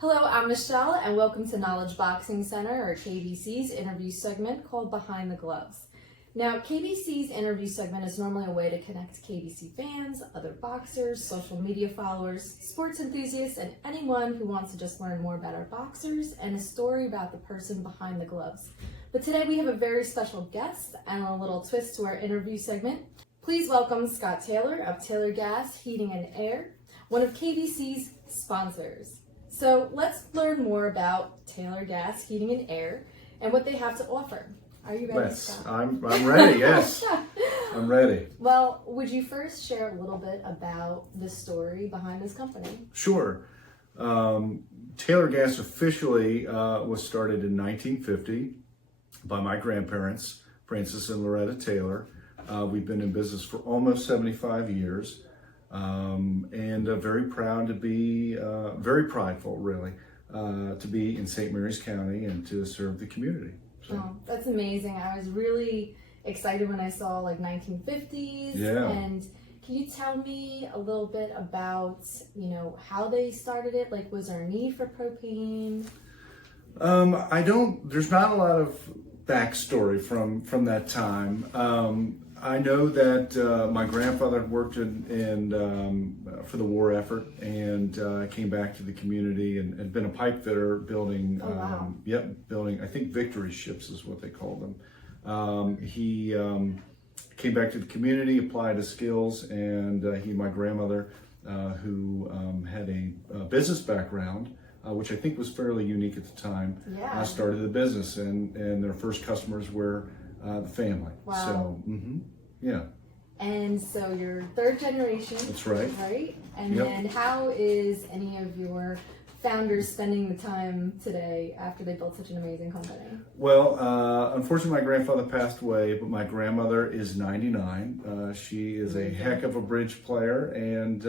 Hello, I'm Michelle, and welcome to Knowledge Boxing Center, or KBC's interview segment called Behind the Gloves. Now, KBC's interview segment is normally a way to connect KBC fans, other boxers, social media followers, sports enthusiasts, and anyone who wants to just learn more about our boxers and a story about the person behind the gloves. But today we have a very special guest and a little twist to our interview segment. Please welcome Scott Taylor of Taylor Gas Heating and Air, one of KBC's sponsors. So let's learn more about Taylor Gas Heating and Air and what they have to offer. Are you ready, Scott? I'm ready, yes. I'm ready. Well, would you first share a little bit about the story behind this company? Sure. Taylor Gas officially was started in 1950 by my grandparents, Francis and Loretta Taylor. We've been in business for almost 75 years. And very proud to be, very prideful really, to be in St. Mary's County and to serve the community. So. Oh, that's amazing. I was really excited when I saw like 1950s. Yeah. And can you tell me a little bit about, how they started it? Like, was there a need for propane? There's not a lot of backstory from that time. I know that my grandfather worked for the war effort and came back to the community and had been a pipe fitter building, building, I think Victory ships is what they called them. He came back to the community, applied his skills, and my grandmother, who had a business background, which I think was fairly unique at the time, started the business, and their first customers were the family. Wow. So, yeah. And so you're third generation. That's right. Right? And then how is any of your founders spending the time today after they built such an amazing company? Well, unfortunately my grandfather passed away, but my grandmother is 99. She is a heck of a bridge player, and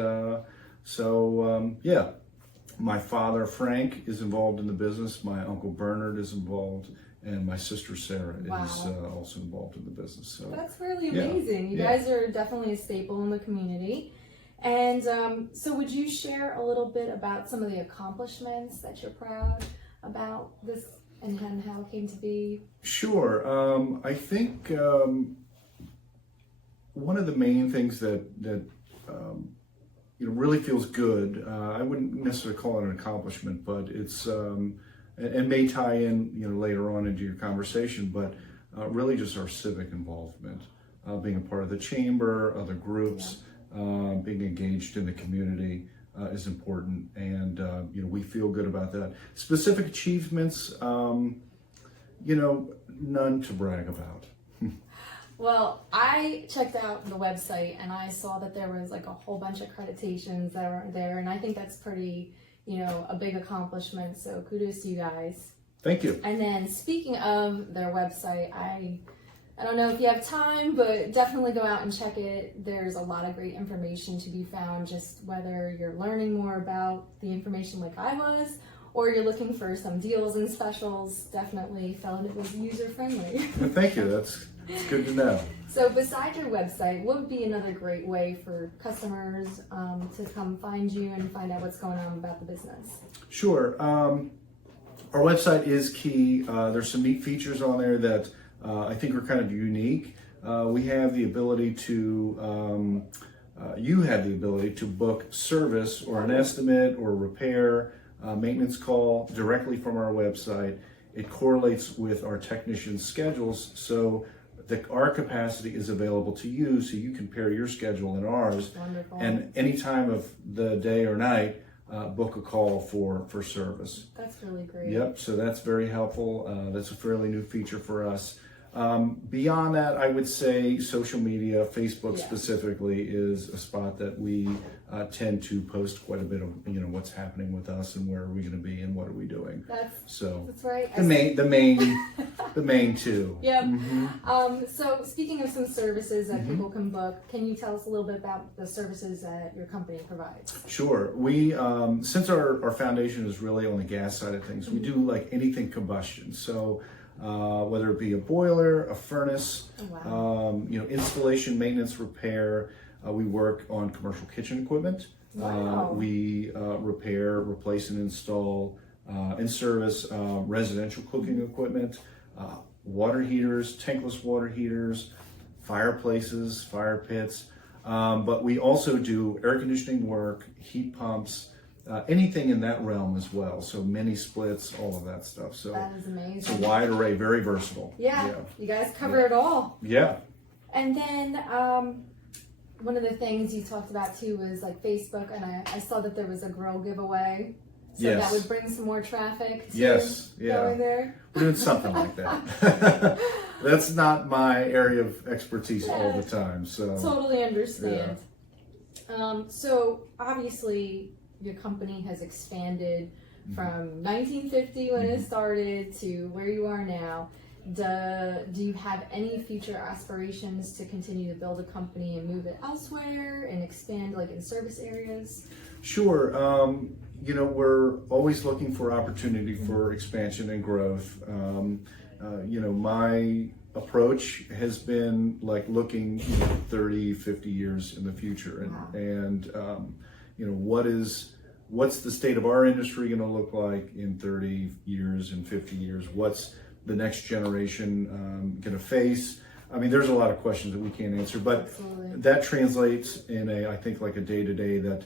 my father Frank is involved in the business, my uncle Bernard is involved, and my sister Sarah is also involved in the business. So that's really amazing. You guys are definitely a staple in the community. And so would you share a little bit about some of the accomplishments that you're proud about this and how it came to be? Sure. I think one of the main things that really feels good, I wouldn't necessarily call it an accomplishment, but it's and may tie in, later on into your conversation, but really just our civic involvement, being a part of the chamber, other groups, being engaged in the community is important, and we feel good about that. Specific achievements, none to brag about. Well, I checked out the website and I saw that there was like a whole bunch of accreditations that were there, and I think that's pretty a big accomplishment, so kudos to you guys. Thank you. And then speaking of their website, I don't know if you have time, but definitely go out and check it. There's a lot of great information to be found, just whether you're learning more about the information like I was, or you're looking for some deals and specials. Definitely found it was user-friendly. Well, thank you. That's good to know. So besides your website, what would be another great way for customers to come find you and find out what's going on about the business? Sure. Our website is key. There's some neat features on there that I think are kind of unique. We have the ability to, you have the ability to book service or an estimate or repair, maintenance call directly from our website. It correlates with our technicians' schedules, so our capacity is available to you, so you can pair your schedule and ours. Wonderful. And any time of the day or night, book a call for service. That's really great. Yep, so that's very helpful. That's a fairly new feature for us. Beyond that, I would say social media, Facebook specifically, is a spot that we tend to post quite a bit of, what's happening with us and where are we going to be and what are we doing. That's right. The main two. Yep. So speaking of some services that people can book, can you tell us a little bit about the services that your company provides? Sure. We, since our foundation is really on the gas side of things, we do like anything combustion. So whether it be a boiler, a furnace, installation, maintenance, repair. We work on commercial kitchen equipment. Wow. We repair, replace, and install and service residential cooking equipment, water heaters, tankless water heaters, fireplaces, fire pits. But we also do air conditioning work, heat pumps, anything in that realm as well. So mini splits, all of that stuff. So That is amazing. it's a wide array, very versatile. Yeah, you guys cover it all. Yeah. And then one of the things you talked about too was like Facebook, and I saw that there was a grill giveaway. So Yes. that would bring some more traffic to Yes, yeah. going there. We're doing something like that. That's not my area of expertise all the time. So Totally understand. So obviously your company has expanded from 1950 when it started to where you are now. Do you have any future aspirations to continue to build a company and move it elsewhere and expand like in service areas? Sure. We're always looking for opportunity for expansion and growth. My approach has been like looking 30, 50 years in the future. And what's the state of our industry going to look like in 30 years and 50 years? What's the next generation going to face? I mean, there's a lot of questions that we can't answer, but Absolutely. that translates in I think like a day-to-day that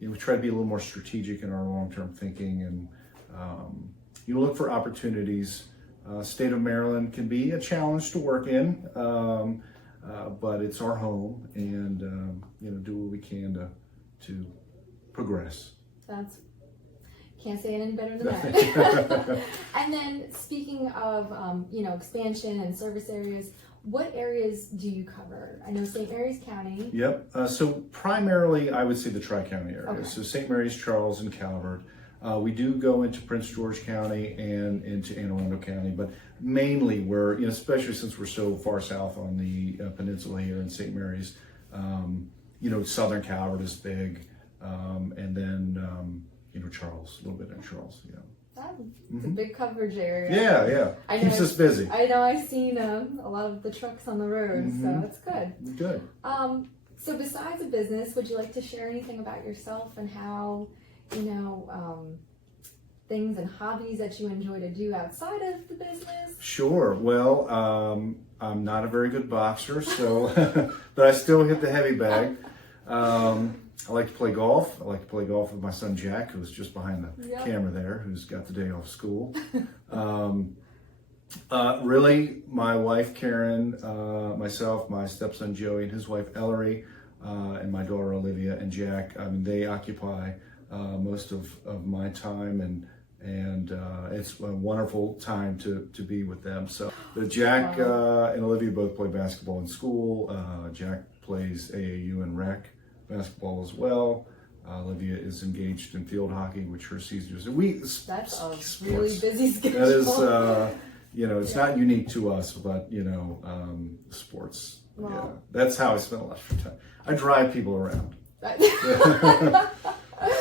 we try to be a little more strategic in our long-term thinking, and look for opportunities. State of Maryland can be a challenge to work in, but it's our home, and do what we can to progress. Can't say anything better than that. And then speaking of expansion and service areas, what areas do you cover? I know St. Mary's County. Yep. So primarily, I would say the Tri-County area. Okay. So St. Mary's, Charles, and Calvert. We do go into Prince George County and into Anne Arundel County, but mainly we're, especially since we're so far south on the peninsula here in St. Mary's, Southern Calvert is big, and then Charles, a little bit in Charles. It's a big coverage area. Yeah. Keeps us busy. I know I've seen a lot of the trucks on the road, so that's good. Good. So besides a business, would you like to share anything about yourself and how, things and hobbies that you enjoy to do outside of the business? Sure. Well, I'm not a very good boxer, so but I still hit the heavy bag. I like to play golf. I like to play golf with my son Jack, who's just behind the camera there, who's got the day off school. Really, my wife Karen, myself, my stepson Joey, and his wife Ellery, and my daughter Olivia and Jack. I mean, they occupy most of my time, and it's a wonderful time to be with them. So, Jack and Olivia both play basketball in school. Jack plays AAU and rec basketball as well. Olivia is engaged in field hockey, which her season is. That's a really busy schedule. That is, it's not unique to us, but sports. Wow. Yeah, that's how I spend a lot of time. I drive people around.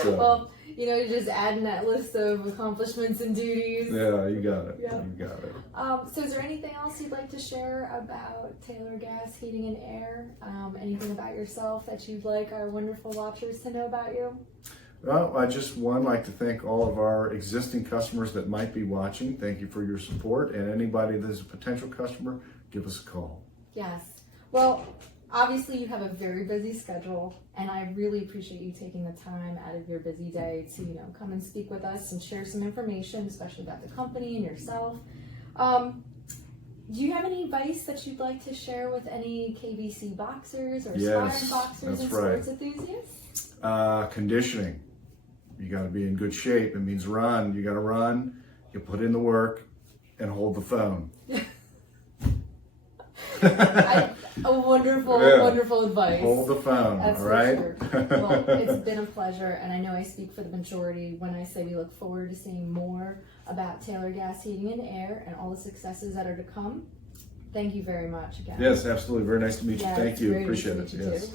So. Well, you're just adding that list of accomplishments and duties. Yeah, you got it. Yeah. You got it. So is there anything else you'd like to share about Taylor Gas Heating and Air? Anything about yourself that you'd like our wonderful watchers to know about you? Well, I just like to thank all of our existing customers that might be watching. Thank you for your support, and anybody that's a potential customer, give us a call. Yes. Well, obviously you have a very busy schedule, and I really appreciate you taking the time out of your busy day to, come and speak with us and share some information, especially about the company and yourself. Do you have any advice that you'd like to share with any KBC boxers or aspiring boxers and sports enthusiasts? Conditioning. You got to be in good shape. It means run. You got to run. You put in the work and hold the phone. Wonderful advice. Hold the phone. That's all right. For sure. Well, it's been a pleasure, and I know I speak for the majority when I say we look forward to seeing more about Taylor Gas Heating and Air and all the successes that are to come. Thank you very much again. Yes, absolutely. Very nice to meet you. Thank you. Appreciate it. Yes.